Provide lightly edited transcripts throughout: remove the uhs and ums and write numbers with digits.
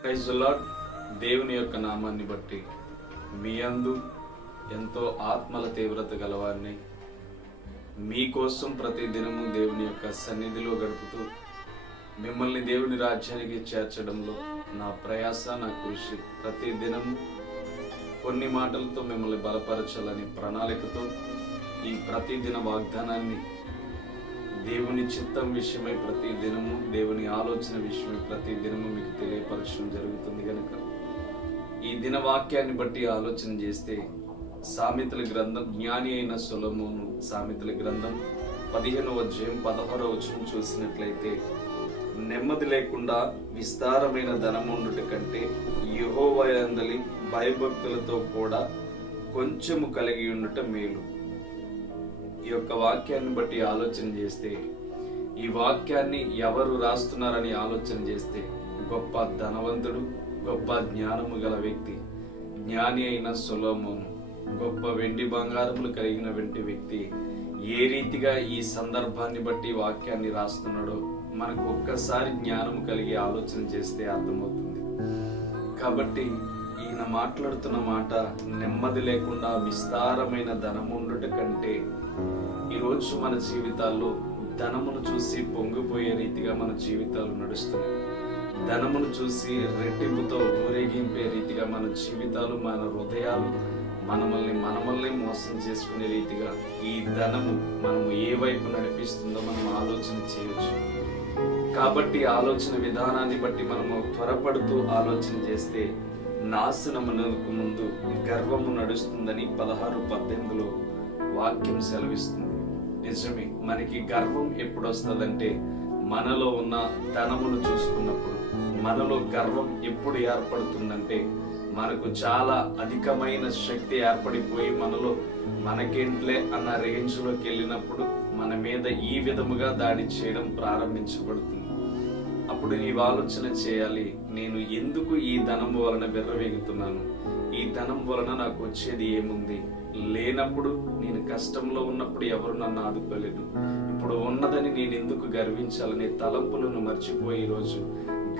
Praise the lord. దేవుని యొక్క నామాన్ని బట్టి మీ యందు ఎంతో ఆత్మల తీవ్రత గలవారిని, మీకోసం ప్రతి దినము దేవుని యొక్క సన్నిధిలో గడుపుతూ మిమ్మల్ని దేవుని రాజ్యానికి చేర్చడంలో నా ప్రయాస, నా కృషి, ప్రతి దినము కొన్ని మాటలతో మిమ్మల్ని బలపరచాలని ప్రణాళికతో ఈ ప్రతిదిన వాగ్దానాన్ని దేవుని చిత్తం విషయమై ప్రతి దినము, దేవుని ఆలోచన విషయమై ప్రతి దినము మీకు తెలియపరచడం జరుగుతుంది కనుక ఈ దిన వాక్యాన్ని బట్టి ఆలోచన చేస్తే సామెతల గ్రంథం, జ్ఞాని అయిన సొలొమోను సామెతల గ్రంథం 15వ అధ్యాయం 16వ వచనం చూసినట్లయితే, నెమ్మది లేకుండా విస్తారమైన ధనము ఉండుట కంటే యెహోవా యందలి భయభక్తులతో కూడా కొంచెము కలిగి ఉండుట మేలు. ఈ యొక్క వాక్యాన్ని బట్టి ఆలోచన చేస్తే, ఈ వాక్యాన్ని ఎవరు రాస్తున్నారని ఆలోచన చేస్తే, గొప్ప ధనవంతుడు, గొప్ప జ్ఞానము గల వ్యక్తి, జ్ఞాని అయిన సొలొమోను, గొప్ప వెండి బంగారములు కలిగిన వ్యక్తి ఏ రీతిగా ఈ సందర్భాన్ని బట్టి వాక్యాన్ని రాస్తున్నాడో మనకు ఒక్కసారి జ్ఞానం కలిగి ఆలోచన చేస్తే అర్థమవుతుంది. కాబట్టి ఈయన మాట్లాడుతున్న మాట, నెమ్మది లేకుండా విస్తారమైన ధనముండుట కంటే, ఈరోజు మన జీవితాల్లో ధనమును చూసి పొంగిపోయే రీతిగా మన జీవితాలు నడుస్తున్నాయి. ధనమును చూసి రెట్టింపుతో ఊరేగింపే రీతిగా మన జీవితాలు, మన హృదయాలు మనమల్ని మోసం చేసుకునే రీతిగా ఈ ధనము మనము ఏ వైపు నడిపిస్తుందో మనం ఆలోచన చేయొచ్చు. కాబట్టి ఆలోచన విధానాన్ని బట్టి మనము త్వరపడుతూ ఆలోచన చేస్తే నాశనమునకు ముందు గర్వము నడుస్తుందని 16:18లో వాక్యం సెలవిస్తుంది. నిజమే, మనకి గర్వం ఎప్పుడు వస్తుందంటే మనలో ఉన్న ధనమును చూసుకున్నప్పుడు. మనలో గర్వం ఎప్పుడు ఏర్పడుతుందంటే మనకు చాలా అధికమైన శక్తి ఏర్పడిపోయి మనలో మనకేంట్లే అన్న రేంజ్లోకి వెళ్ళినప్పుడు మన మీద ఈ విధముగా దాడి చేయడం ప్రారంభించబడుతుంది. అప్పుడు నీవు ఆలోచన చేయాలి, నేను ఎందుకు ఈ ధనం వలన విర్రవేగుతున్నాను? ఈ ధనం వలన నాకు వచ్చేది ఏముంది? లేనప్పుడు, నేను కష్టంలో ఉన్నప్పుడు ఎవరు నన్ను ఆదుకోలేదు, ఇప్పుడు ఉన్నదని నేను ఎందుకు గర్వించాలనే తలంపులను మర్చిపోయి ఈరోజు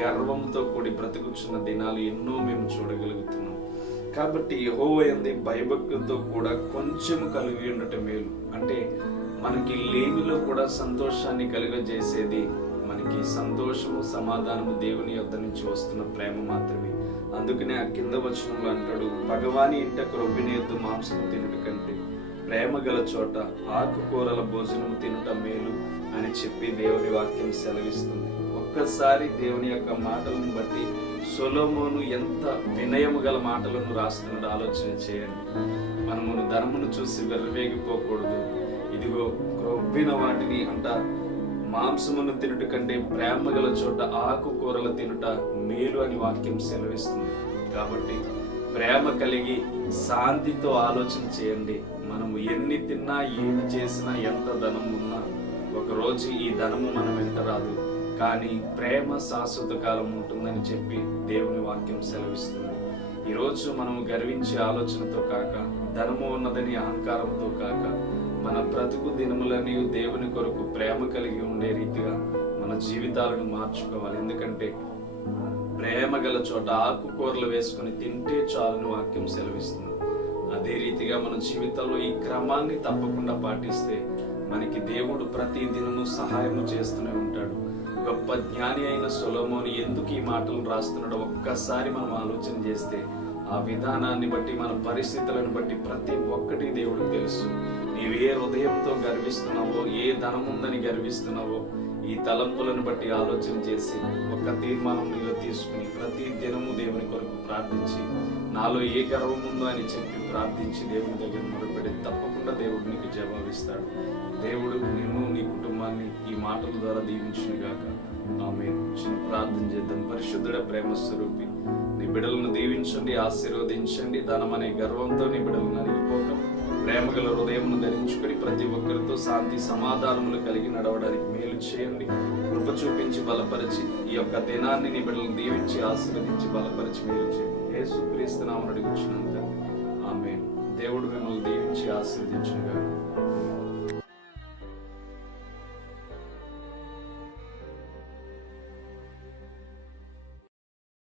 గర్వంతో కూడి బ్రతుకుచున్న దినాలు ఎన్నో మేము చూడగలుగుతున్నాం. కాబట్టి యెహోవా యందు భయభక్తులతో కూడా కొంచెము కలిగి ఉండటం మేలు. అంటే మనకి లేమిలో కూడా సంతోషాన్ని కలుగజేసేది, మనకి సంతోషము, సమాధానము దేవుని యొద్ద నుంచి వస్తున్న ప్రేమ మాత్రమే. అందుకనే ఆ కింద వచనంలో అంటాడు, భగవాని ఇంట క్రొవ్విన యొద్ద మాంసము తినుట కంటే ప్రేమ గల చోట ఆకుకూరల భోజనము తినుట మేలు అని చెప్పి దేవుని వాక్యం సెలవిస్తుంది. ఒక్కసారి దేవుని యొక్క మాటలను బట్టి సొలొమోను ఎంత వినయము గల మాటలను రాస్తున్నాడు ఆలోచన చేయండి. మనము ధనమును చూసి వెర్రవేగిపోకూడదు. ఇదిగో క్రొవ్విన వాటిని అంట మాంసమును తినుట కంటే ప్రేమ గల చోట ఆకుకూరలు తినుట మేలు అని వాక్యం సెలవిస్తుంది. కాబట్టి ప్రేమ కలిగి శాంతితో ఆలోచన చేయండి. మనము ఎన్ని తిన్నా, ఏమి చేసినా, ఎంత ధనం ఉన్నా ఒకరోజు ఈ ధనము మనం వెంట రాదు. కానీ ప్రేమ శాశ్వత కాలం ఉంటుందని చెప్పి దేవుని వాక్యం సెలవిస్తుంది. ఈరోజు మనము గర్వించే ఆలోచనతో కాక, ధనము ఉన్నదని అహంకారంతో కాక, మన బ్రతుకు దినములని దేవుని కొరకు ప్రేమ కలిగి ఉండే రీతిగా మన జీవితాలను మార్చుకోవాలి. ఎందుకంటే ప్రేమ గల చోట ఆకుకూరలు వేసుకుని తింటే చాలని వాక్యం సెలవిస్తుంది. అదే రీతిగా మన జీవితంలో ఈ క్రమాన్ని తప్పకుండా పాటిస్తే మనకి దేవుడు ప్రతి దినము సహాయము చేస్తూనే ఉంటాడు. గొప్ప జ్ఞాని అయిన సొలొమోను ఎందుకు ఈ మాటలు రాస్తున్నాడో ఒక్కసారి మనం ఆలోచన చేస్తే, ఆ విధానాన్ని బట్టి, మన పరిస్థితులను బట్టి ప్రతి ఒక్కటి దేవుడికి తెలుసు. నీవే హృదయంతో గర్విస్తున్నావో, ఏ ధనం ఉందని గర్విస్తున్నావో, ఈ తలంపులను బట్టి ఆలోచన చేసి ఒక తీర్మానం నీలో తీసుకుని ప్రతి దినము దేవుని కొరకు ప్రార్థించి, నాలో ఏ గర్వం ఉందో అని చెప్పి ప్రార్థించి దేవుని దగ్గర మొదలుపెట్టి తప్పకుండా దేవుడు నీకు జవాబిస్తాడు. దేవుడు నిన్ను, నీ కుటుంబాన్ని ఈ మాటల ద్వారా దీవించును గాక. ఆమేన్. చిన్న ప్రార్థన చేద్దాం. పరిశుద్ధుడ, ప్రేమ స్వరూపి, నీ బిడ్డలను దీవించండి, ఆశీర్వదించండి. ధనం అనే గర్వంతో నీ బిడ్డలను అరిగిపోక ప్రేమగల హృదయమును ధరించుకొని ప్రతి ఒక్కరితో శాంతి సమాధానములు కలిగి నడవడానికి మేలు చేయండి. కృప చూపించి బలపరిచి ఈ యొక్క దినాన్ని నీ బిడ్డలను దీవించి ఆశీర్వదించి బలపరిచి మేలు చేయండి. యేసుక్రీస్తు నామమున అడుగుచున్నాను తండ్రి. ఆమేన్. దేవుడు మిమ్మల్ని దీవించి ఆశీర్వదించును గాక.